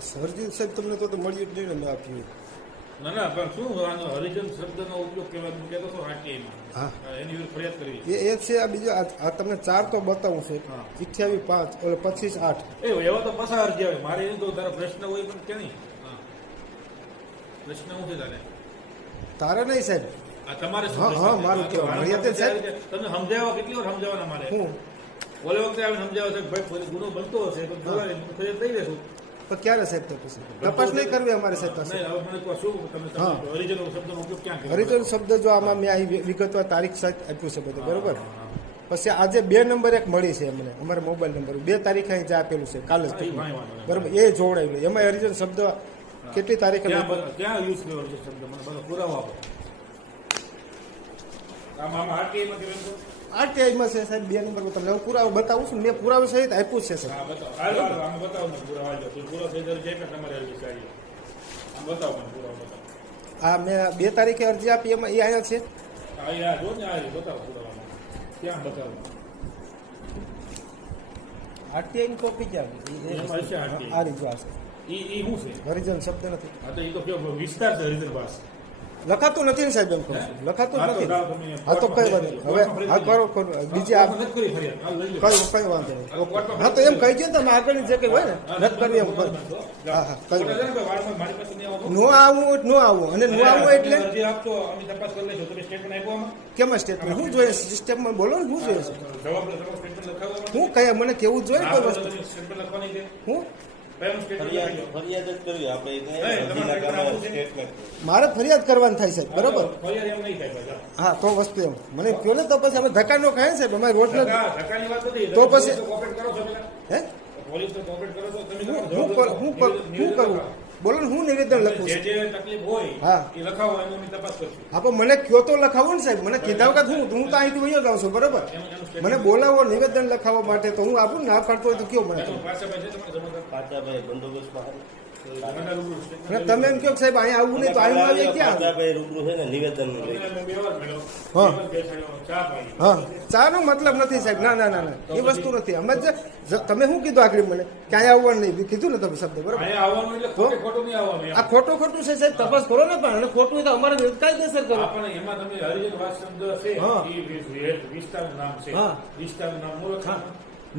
સરજી સાહેબ તમને તો મળ્યું જ નહીં ને મેં આપ્યું. ના ના, પણ શું આનો હરિજન શબ્દનો ઉપયોગ કહેવાનું કહેતો હતો આરટીઆઈમાં. હા એની વિરુદ્ધ ફરિયાદ કરવી. એ છે. આ બીજો આ તમને 4 તો બતાવું છે. હા. 28/5 ઓલે 25/8. એવા તો પાછા અરજી આવે. મારે એ તો તારો પ્રશ્ન હોય પણ કે નહીં. હા, પ્રશ્ન શું છે તારે? તારે નહીં સાહેબ. આ તમારે શું હા, પ્રશ્ન હા, છે? મારું તો કહેવું. મારા મર્યાદિત પાસે સાહેબ. તમને સમજાવવા કેટલી વાર સમજાવવાના મારે? હું ઓલે વખતે આવીને સમજાવે છે કે ભાઈ ગુનો બનતો હશે તો બોલાવી ફરિયાદ દઈ દેશું. તો ક્યારે સાહેબ તપાસ નહીં કરવી અમારે સાહેબ પાસે. નહીં, હવે મને કહો શું તમે હા. હરિજન શબ્દનો ઉપયોગ ક્યાં કર્યો? હરિજન શબ્દ જો આમાં મેં અહીં વિગતવાર તારીખ સાથે આપ્યું છે બધું બરોબર. પછી આજે 2 નંબર એક મળી છે અમને અમારા મોબાઈલ નંબર 2 તારીખે અહીં જ્યાં આપેલું છે કાલે જ બરોબર. એ જોડાયેલું એમાં હરિજન શબ્દ કેટલી તારીખે ક્યાં યુઝ કર્યો છે શબ્દ? મને બધો પુરાવો આપો. આમાં આરટીઆઈમાં કેમ છો? આરટીઆઈમાં છે સાહેબ 2 નંબર તમને હું પુરાવો બતાવું છું. મેં પુરાવો સહિત આપ્યું છે સાહેબ. હા, બતાવો. હાલો, આમ બતાવો ને પુરાવો. હાલો, પૂરો થઈ જાય છે કે તમારે આવી સારી. આમ બતાવો મને પુરાવો બતાવો. આ મેં 2 તારીખે અરજી આપી એમાં એ અહીંયા છે. હા, યાર જો ને આ બતાવો પુરાવો. ક્યાં બતાવો? આરટીઆઈની કોપી ક્યાં એમાં હશે RTI. આ રીત આ છે. ઈ શું છે? હરિજન શબ્દ નથી હા, તો એ તો કયો વિસ્તાર છે હરિજન ભાષ. લખાતું નથી ને સાહેબ એમ કહું છું. લખાતું જ હા, તો નથી. જાઓ તમે. હા તો કઈ વાત નહીં. હવે હા કરો બીજી આ નથી કરી ફરિયાદ. હાલ લઈ લો. કઈ વાંધો નહીં. ઓકે. હા તો એમ કહી દો તમે આગળની જે કઈ હોય ને નથી કરવી એમ કરો. હા હા કઈ ખોટા છે વાંધો ને ભાઈ, વારંવાર મારી પાસે નહીં આવતો. નો આવું નો આવું અને નો આવું એટલે અરજી આપતો અમે તપાસ કરી લઈશું. તમે સ્ટેટમેન્ટ આપ્યો આમાં? કેમાં સ્ટેટમેન્ટ શું જોઈએ સિસ્ટમમાં બોલો ને શું જોઈએ છે જવાબ તમારો સ્ટેટમેન્ટ લખાવો. હું કયા મને કેવું જોઈએ કોઈ વસ્તુ તમે સ્ટેટમેન્ટ લખવાની છે. હું કયું સ્ટેટમેન્ટ લખી લો. ફરિયાદ જ કરવી આપણે નહીં, તમારે સ્ટેટમેન્ટ. મારે ફરિયાદ કરવાની થાય સાહેબ બરોબર. ફરિયાદ એમ નહીં થાય ભાઈ. હા તો વસ્તુ એમ મને કયો ને તો પછી અમે ધક્કા નો ખાય ને સાહેબ અમારે રોજ ધક્કાની વાત નથી. તો પછી- તમે કોઓપરેટ કરો છો પેલા? હે પોલીસ તો કોઓપરેટ કરો છો તમે? હું તમારો હું જવાબ કરું લખો. હું કરું બોલો ને હું નિવેદન લખું જે છું. જે તકલીફ હોય હા. એ લખાવો એનું અમે તપાસ કરશું. હા પણ મને કયો તો લખાવો ને સાહેબ. મને કીધા વખત હું તો અહીંથી વયો જાઉં છું બરોબર. મને બોલાવો નિવેદન લખાવવા માટે તો હું આપું ના પાડતો હોય તો કયો મને એનું પાસે ભાઈ છે તમારે જમાદાર? પાચાભાઈ બંદોબસ્તમાં જમાદાર રૂબરૂ અને સ્ટેટમેન્ટ તમે એમ કહો કે સાહેબ અહીંયા આવવું નહીં તો અહીંયા આવીએ ક્યાં પાચાભાઈ રૂબરૂ છે ને નિવેદન નું લઈ. અમે બે વાર મળ્યો. હા. બે વાર બેસાડ્યો, ચા પાઈ. હા ચાનો મતલબ નથી સાહેબ. ના ના ના ના એ વસ્તુ નથી. અમે તમે શું કીધું આખરી મને કે અહીંયા આવવાનું નહીં કીધું ને તમે શબ્દ બરોબર. અહીંયા આવવાનું એટલે ખોટે ખોટું નહીં આવવાનું એમ. આ ખોટું છે સાહેબ તપાસ કરો ને પણ અને ખોટું હોય તો અમારે વિરુદ્ધ કાયદેસર કરો. આપણને એમાં તમે હરિજન વાત શબ્દ છે હા. એ વિસ્તારનું નામ છે. હા. વિસ્તારનું નામ નો લખાણ.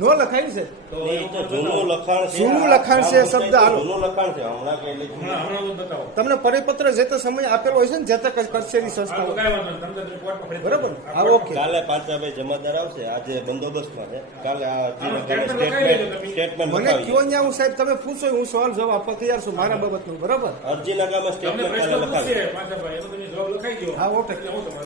નો લખાય ને સાહેબ. તો એ તો જૂનું લખાણ છે. જૂનું લખાણ છે, શબ્દ હાલો. જૂનું લખાણ છે હમણાં કે એટલે હમણાં બતાવો. તમને પરિપત્ર જે તે સમય આપેલો હોય છે ને જે તે કચેરી હા, તો સંસ્થાઓ કાંઈ વાંધો નહીં. તમને કોર્ટમાં ફરિયાદ બરાબર ને? કરો. હા, આ ઓકે. કાલે પાચાભાઈ જમાદાર આવશે. આજે બંદોબસ્તમાં છે. કાલે આ સ્ટેટમેન્ટ લખાવી લેજો તમે. સ્ટેટમેન્ટ મને લખાવી કયો અહીંયા હું સાહેબ તમે પૂછો હું સવાલ જવાબ આપવા તૈયાર છું મારા બાબતનું બરોબર. અરજીના કામમાં તમને સ્ટેટમેન્ટ પ્રશ્ન કાલે લખાવી. પૂછશે પાછા ભાઈ એનો તમે જવાબ લખાઈ દો. હા, ઓકે. એટલે હું તમારે